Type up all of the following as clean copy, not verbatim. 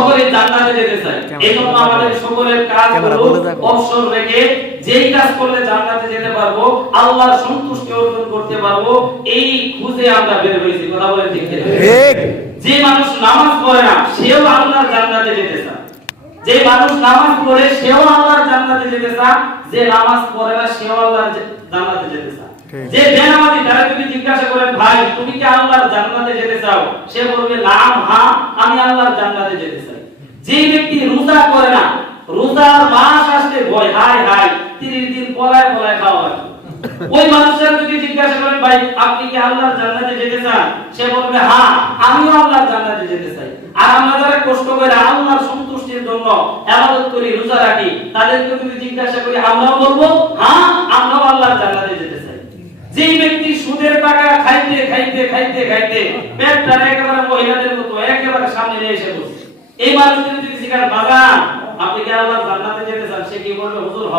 সকলে জান্নাতে যেতে চাই। এজন্য আমাদের সকলের কাজগুলো অবসর রেখে যেই কাজ করলে জান্নাতে যেতে পারবো, আল্লাহর সন্তুষ্টি অর্জন করতে পারবো, এই খুঁজে আমরা বের হয়েছি। কথা বলেন ঠিক কিনা? ঠিক। যে মানুষ নামাজ পড়ে না সেও আল্লাহর জান্নাতে যেতে চায়, যে মানুষ নামাজ পড়ে সেও আল্লাহর জান্নাতে যেতে চায়, যে নামাজ পড়ে না সেও আল্লাহর জান্নাতে যেতে চায়। যে বেনামাজি তারা যদি জিজ্ঞাসা করেন ভাই তুমি কি আল্লাহর জান্নাতে যেতে চাও, সে বলবে নাম হ্যাঁ আমি আল্লাহর জান্নাতে যেতে চাই। যে ব্যক্তি রোজা করে না, রোজার মাস আসলে ভয় হায় হায় 30 দিন পলায় পলায় খাওয়া লাগে, ওই মানুষের যদি জিজ্ঞাসা করেন ভাই আপনি কি আল্লাহর জান্নাতে যেতে চান, সে বলবে হ্যাঁ আমিও আল্লাহর জান্নাতে যেতে চাই। আর আমরা যারা কষ্ট করে আল্লাহর সন্তুষ্টির জন্য ইবাদত করি, রোজা রাখি, তাদেরকে যদি জিজ্ঞাসা করি আমরাও বলবো হ্যাঁ আমরাও আল্লাহর জান্নাতে যেতে চাই। যেই ব্যক্তি সুদের টাকা খাইতে খাইতে খাইতে খাইতে পেটটা একেবারে মহিলাদের মতো একেবারে সামনে নিয়ে এসে বসে, এই মানুষটি যদি জিজ্ঞাসা বাজান আপনি কি আল্লাহর জান্নাতে যেতে চান, সে কি বলবে হুজুর হ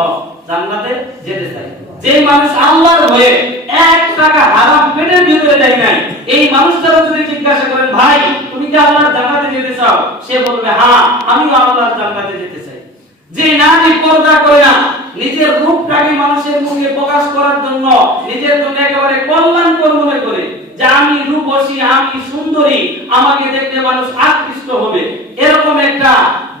জান্নাতে যেতে চাই। যেই মানুষ আল্লাহর ভয়ে 1 টাকা হারাম পেটের ভিতরে দেয় নাই, এই মানুষটাও যদি জিজ্ঞাসা করেন ভাই তুমি কি আল্লাহর জান্নাতে যেতে চাও, সে বলবে হ্যাঁ আমিও আল্লাহর জান্নাতে যেতে চাই। যে নারী পর্দা করে না, নিজের রূপটাকে মানুষের মুখে প্রকাশ করার জন্য নিজের জন্য একেবারে কল্যাণকর মনে করে যে আমি রূপসী আমি সুন্দরী আমাকে দেখলে মানুষ আকৃষ্ট হবে, এরকম একটা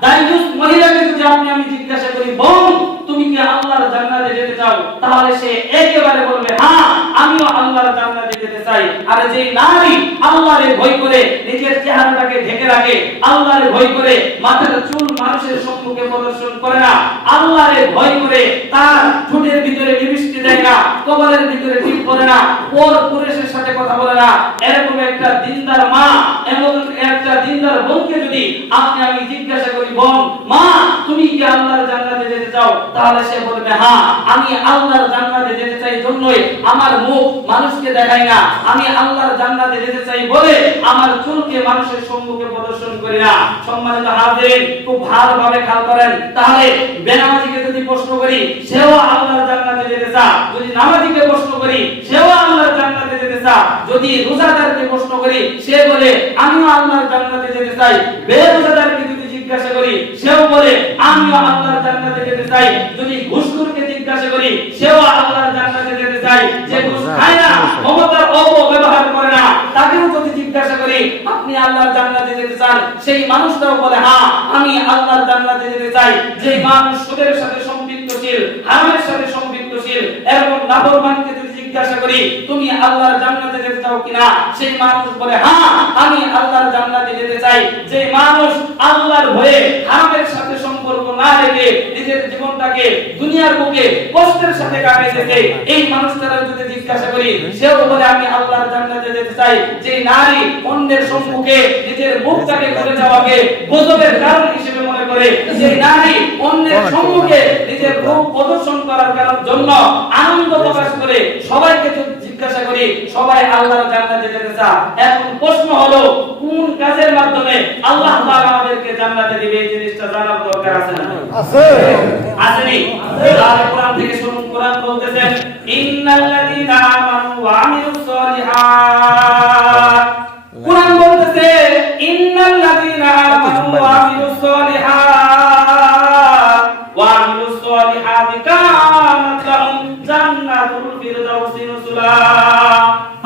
দায়ুস মহিলাকে যদি আমি জিজ্ঞাসা করি বোন তুমি কি আল্লাহর জান্নাতে যেতে চাও, তাহলে সে একেবারে বলবে হ্যাঁ আমিও আল্লাহর জান্নাতে যেতে চাই। আর যে নারী আল্লাহরে ভয় করে নিজের চেহারাটাকে ঢেকে রাখে, আল্লাহরে ভয় করে মাথার চুল মানুষের সম্মুখে প্রদর্শন করে না, আল্লাহরে ভয় করে তার ঠোঁটের ভিতরে লিপস্টিক দেয় না, কপালের ভিতরে টিপ পরে না, ওর পুরুষের সাথে কথা বলে না, এরকম একটা দিনদার মা এমন একটা দিনদার বোনকে যদি আমি জিজ্ঞাসা করি বোন মা তুমি কি আল্লাহর জান্নাতে যেতে চাও, তাহলে সে বলবে হ্যাঁ আমি আল্লাহর জান্নাতে যেতে চাই জন্যই আমার মুখ মানুষকে দেখাই না, আমি আল্লাহর জান্নাতে যেতে চাই বলে আমার চুলকে মানুষের সম্মুখে প্রদর্শন করি না। সম্মানিত হাজিরিন খুব ভালোভাবে খেয়াল করেন, তাহলে বেনামাজিকে যদি প্রশ্ন করি সেও আল্লাহর জান্নাতে যেতে চায়, যদি নামাজিকে প্রশ্ন করি সেও আল্লাহর জান্নাতে যেতে চায়, যদি রোজাদারকে প্রশ্ন করি সে বলে আমিও আল্লাহর জান্নাতে যেতে চাই, বেরোজাদারকে যদি জিজ্ঞাসা করি সেও বলে আমিও আল্লাহর জান্নাতে যেতে চাই, যদি ঘুষখোরকে জিজ্ঞাসা করি সেও আল্লাহর জান্নাতে যেতে চাই, যে ঘুষ খায় না মমতার অপব্যবহার করে না তাকেও যদি জিজ্ঞাসা করি আপনি আল্লাহর জান্নাতে যেতে চান, সেই মানুষটাও বলে হ্যাঁ আমি আল্লাহর জান্নাতে যেতে চাই। যে মানুষ সুদের সাথে সম্পৃক্তশীল হারামের সাথে সম্পৃক্তশীল এরকম নাফরমানকে যদি জিজ্ঞাসা করি তুমি আল্লাহর জান্নাতে যেতে চাও কিনা, সেই মানুষ বলে হ্যাঁ আমি আল্লাহর জান্নাতে যেতে চাই। যে মানুষ আল্লাহর ভয়ে হারামের সাথে সম্পর্ক না রেখে নিজের জীবনটাকে দুনিয়ার বুকে কষ্টের সাথে কাটাইতেছে, এই মানুষটার যদি জিজ্ঞাসা করি সেও বলে আমি আল্লাহর জান্নাতে যেতে চাই। যে নারী অন্যের সম্মুখে নিজের মুখটাকে খুলে যাওয়াকে গজবের কারণ হিসেবে মনে করে, যে নারী অন্যের সম্মুখে নিজের রূপ প্রদর্শন করার জন্য আনন্দ প্রকাশ করে সবাইকে জিজ্ঞাসা করি সবাই আল্লাহর জান্নাতে যেতে চায়। এখন প্রশ্ন হলো কোন কাজের মাধ্যমে আল্লাহ তাআলা আমাদেরকে জান্নাতে দিবে, এই জিনিসটা জানার দরকার আছে না? আছে আসেনি? তাহলে কোরআন থেকে শুনুন, কোরআন বলতেছেন ইন্নাল্লাযীনা আমানু ওয়া আমিলুস সলিহাত, কোরআন বলতেছে ইন্নাল্লাযীনা আমানু ওয়া আমিলুস সলিহাত ওয়া আমিলুস সলিহাতি কানাত লাহুম জান্নাতুল ফিরদাউসি নুজুলা।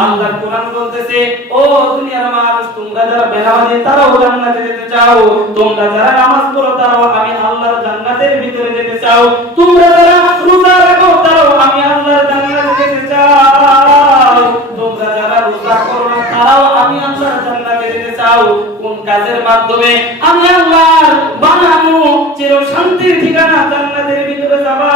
আল্লাহ কোরআন বলতেছে ও দুনিয়ার মানুষ তোমরা যারা বেনামাজি তারাও জান্নাতে যেতে চাও, তোমরা যারা নামাজ পড়ো তারাও আমি আল্লাহর জান্নাতের ভিতরে যেতে চাও, তোমরা যারা রোজা রাখো তারাও আমি আল্লাহর জান্নাতে যেতে চাও, তোমরা যারা রোজা করো না তারাও আমি আল্লাহর জান্নাতে যেতে চাও। কোন কাজের মাধ্যমে? আমি আল্লাহর বানানো চির শান্তির ঠিকানা জান্নাতের ভিতরে যাবা।